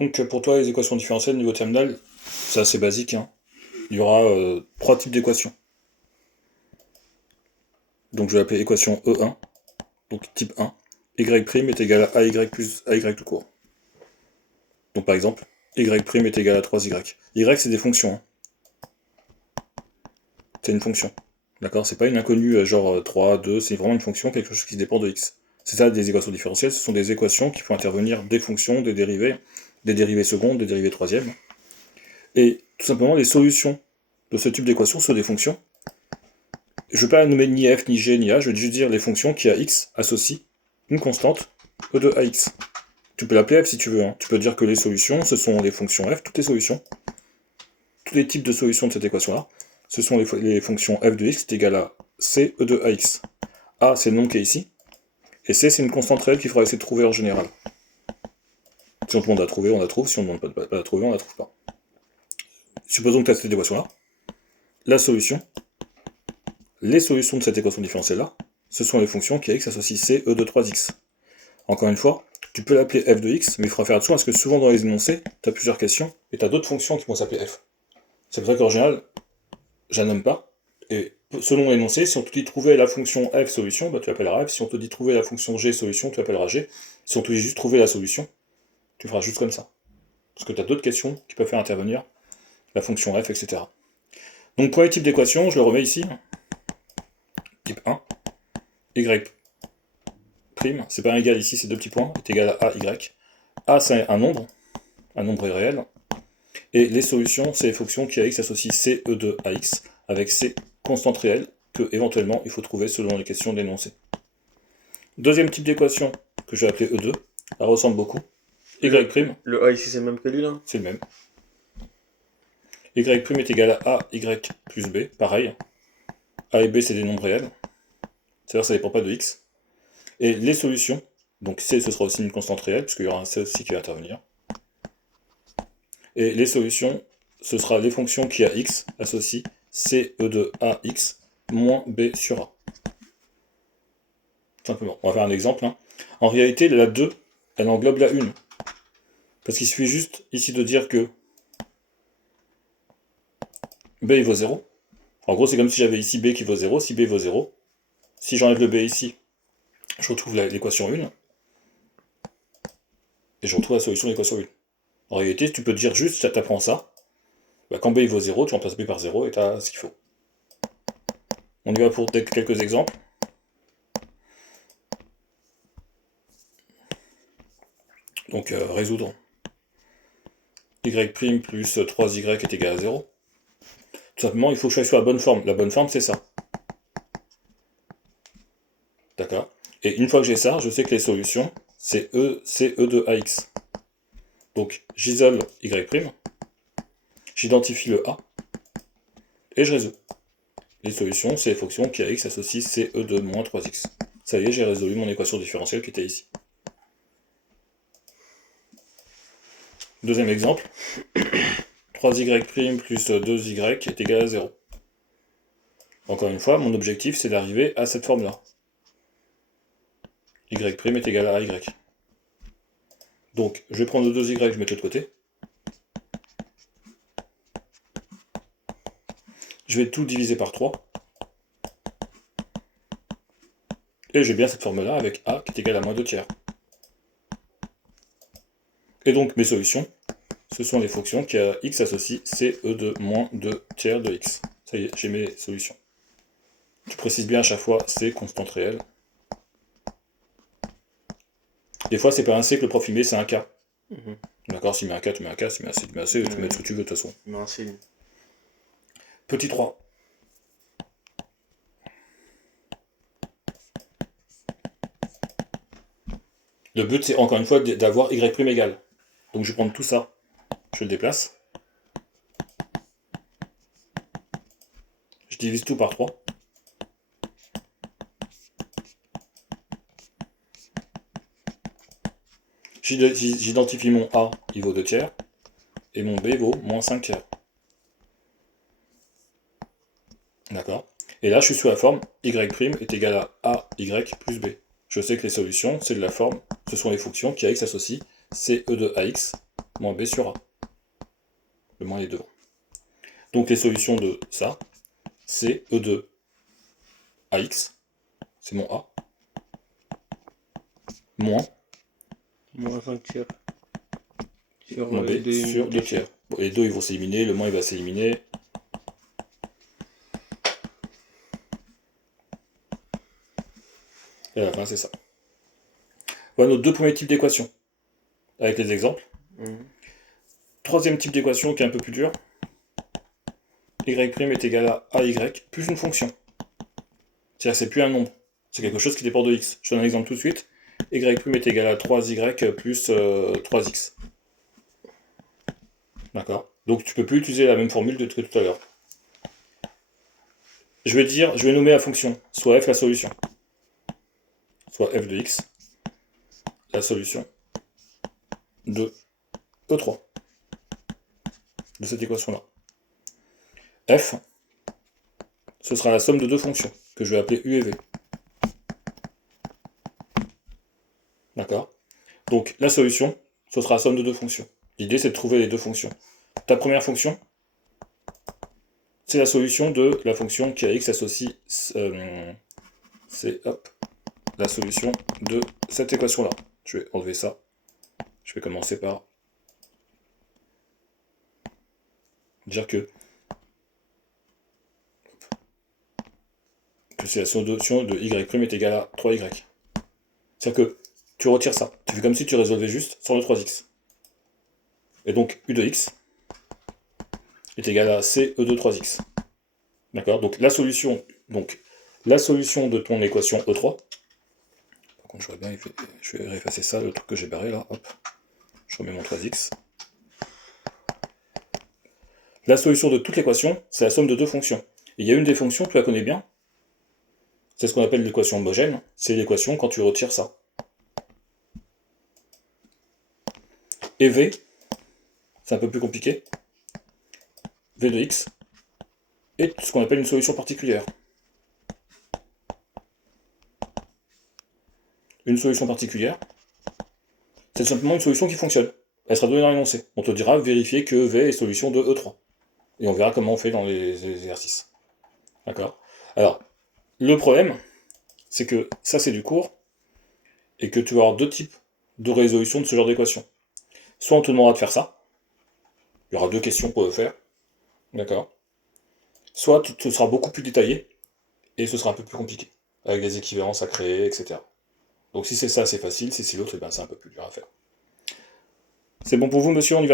Donc pour toi, les équations différentielles niveau terminal, c'est assez basique, hein. Il y aura trois types d'équations. Donc je vais l'appeler équation E1, donc type 1. Y' est égal à AY plus AY tout court. Donc par exemple, Y' est égal à 3Y. Y c'est des fonctions, hein. C'est une fonction. D'accord? C'est pas une inconnue genre 3, 2, c'est vraiment une fonction, quelque chose qui dépend de x. C'est ça des équations différentielles, ce sont des équations qui font intervenir des fonctions, des dérivées secondes, des dérivées troisièmes. Et tout simplement, les solutions de ce type d'équation sont des fonctions. Je ne vais pas nommer ni f, ni g, ni a, je vais juste dire les fonctions qui à x associent une constante e de ax. Tu peux l'appeler f si tu veux, hein. Tu peux dire que les solutions, ce sont les fonctions f, toutes les solutions, tous les types de solutions de cette équation-là, ce sont les fonctions f de x est égal à c e de ax. A, c'est le nom qui est ici, et c, c'est une constante réelle qu'il faudra essayer de trouver en général. Si on te demande à trouver, on la trouve, si on ne demande pas à la trouver, on la trouve pas. Supposons que tu as cette équation-là. La solution, les solutions de cette équation différentielle-là, ce sont les fonctions qui à x associent c e de 3x. Encore une fois, tu peux l'appeler f de x, mais il faudra faire attention parce que souvent dans les énoncés, tu as plusieurs questions, et tu as d'autres fonctions qui vont s'appeler f. C'est pour ça qu'en général, je la nomme pas, et selon l'énoncé, si on te dit trouver la fonction f solution, bah, tu l'appelleras f, si on te dit trouver la fonction g solution, tu l'appelleras g, si on te dit juste trouver la solution, tu feras juste comme ça. Parce que tu as d'autres questions qui peuvent faire intervenir la fonction f, etc. Donc pour les types d'équations, je le remets ici, type 1, y prime, c'est pas un égal ici, c'est deux petits points, est égal à y. A c'est un nombre réel, et les solutions, c'est les fonctions qui à x associent c e de ax, avec c constantes réelles, que éventuellement il faut trouver selon les questions d'énoncé. Deuxième type d'équation, que je vais appeler E2, elle ressemble beaucoup. Y', Le A ici c'est le même que lui là? c'est le même. Y' est égal à AY plus B, pareil. A et B c'est des nombres réels, c'est-à-dire ça ne dépend pas de x. Et les solutions, donc C ce sera aussi une constante réelle, puisqu'il y aura un C aussi qui va intervenir. Et les solutions, ce sera les fonctions qui à x associent C E de AX moins B sur A. Tout simplement. On va faire un exemple, hein. En réalité, la 2, elle englobe la 1. Parce qu'il suffit juste ici de dire que B il vaut 0. En gros, c'est comme si j'avais ici B qui vaut 0, si B vaut 0. Si j'enlève le B ici, je retrouve l'équation 1. Et je retrouve la solution de l'équation 1. En réalité, tu peux dire juste, tu apprends ça. Bah, quand B il vaut 0, tu remplaces B par 0 et tu as ce qu'il faut. On y va pour quelques exemples. Donc résoudre y' plus 3y est égal à 0. Tout simplement, il faut que je sois sur la bonne forme. La bonne forme, c'est ça. D'accord? Et une fois que j'ai ça, je sais que les solutions, c'est E de AX. Donc j'isole y', j'identifie le A, et je résous. Les solutions, c'est les fonctions qui à x associent CE de moins 3x. Ça y est, j'ai résolu mon équation différentielle qui était ici. Deuxième exemple, 3y' plus 2y est égal à 0. Encore une fois, mon objectif, c'est d'arriver à cette forme-là. Y' est égal à y. Donc, je vais prendre le 2y, je vais mettre de l'autre côté. Je vais tout diviser par 3. Et j'ai bien cette forme-là avec a qui est égal à moins 2 tiers. Et donc, mes solutions, ce sont les fonctions qui à x associent CE de moins 2 tiers de x. Ça y est, j'ai mes solutions. Tu précises bien à chaque fois C, constante réelle. Des fois, c'est pas un C que le prof il met, c'est un K. D'accord, s'il met un K, tu mets un K, s'il met un C, tu mets un C, tu mets ce que tu veux de toute façon. Non, c'est... Petit 3. Le but, c'est encore une fois d'avoir y' égal. Donc je vais prendre tout ça, je le déplace. Je divise tout par 3. J'identifie mon A, il vaut 2 tiers, et mon B vaut moins 5 tiers. D'accord? Et là, je suis sous la forme y' est égal à AY plus B. Je sais que les solutions, c'est de la forme, ce sont les fonctions qui à x associent CE de AX moins B sur A. Le moins est devant. Donc les solutions de ça, c'est E de AX, c'est mon A, moins Moins 5 tiers. Sur moins B 2 sur 2 tiers. Bon, les deux ils vont s'éliminer, le moins il va s'éliminer. Et à la fin c'est ça. Voilà nos deux premiers types d'équations, avec les exemples. Troisième type d'équation qui est un peu plus dur. Y' est égal à AY plus une fonction. C'est-à-dire que c'est plus un nombre, c'est quelque chose qui dépend de x. Je donne un exemple tout de suite. Y' est égal à 3y plus 3x. D'accord. Donc tu peux plus utiliser la même formule que tout à l'heure. Je vais nommer la fonction, soit f la solution, soit f de x, la solution de E3, de cette équation-là. F, ce sera la somme de deux fonctions, que je vais appeler u et v. D'accord. Donc la solution, ce sera la somme de deux fonctions. L'idée, c'est de trouver les deux fonctions. Ta première fonction, c'est la solution de la fonction qui a x associe, c'est la solution de cette équation-là. Je vais enlever ça. Je vais commencer par dire que c'est la solution de y' est égale à 3y. C'est-à-dire que tu retires ça. Tu fais comme si tu résolvais juste sans le 3x. Et donc u de x est égal à c e de 3x. D'accord. Donc la solution de ton équation E3. Par contre, je vais effacer ça, le truc que j'ai barré là. Hop. Je remets mon 3x. La solution de toute l'équation, c'est la somme de deux fonctions. Et il y a une des fonctions, tu la connais bien. C'est ce qu'on appelle l'équation homogène. C'est l'équation quand tu retires ça. Et v, c'est un peu plus compliqué. V de x est ce qu'on appelle une solution particulière. Une solution particulière, c'est simplement une solution qui fonctionne. Elle sera donnée dans l'énoncé. On te dira vérifier que V est solution de E3. Et on verra comment on fait dans les exercices. D'accord. Alors, le problème, c'est que ça c'est du cours, et que tu vas avoir deux types de résolution de ce genre d'équation. Soit on te demandera de faire ça, il y aura deux questions pour le faire, d'accord. Soit ce sera beaucoup plus détaillé, et ce sera un peu plus compliqué, avec des équivalences à créer, etc. Donc si c'est ça, c'est facile, si c'est l'autre, c'est un peu plus dur à faire. C'est bon pour vous, monsieur, on y va.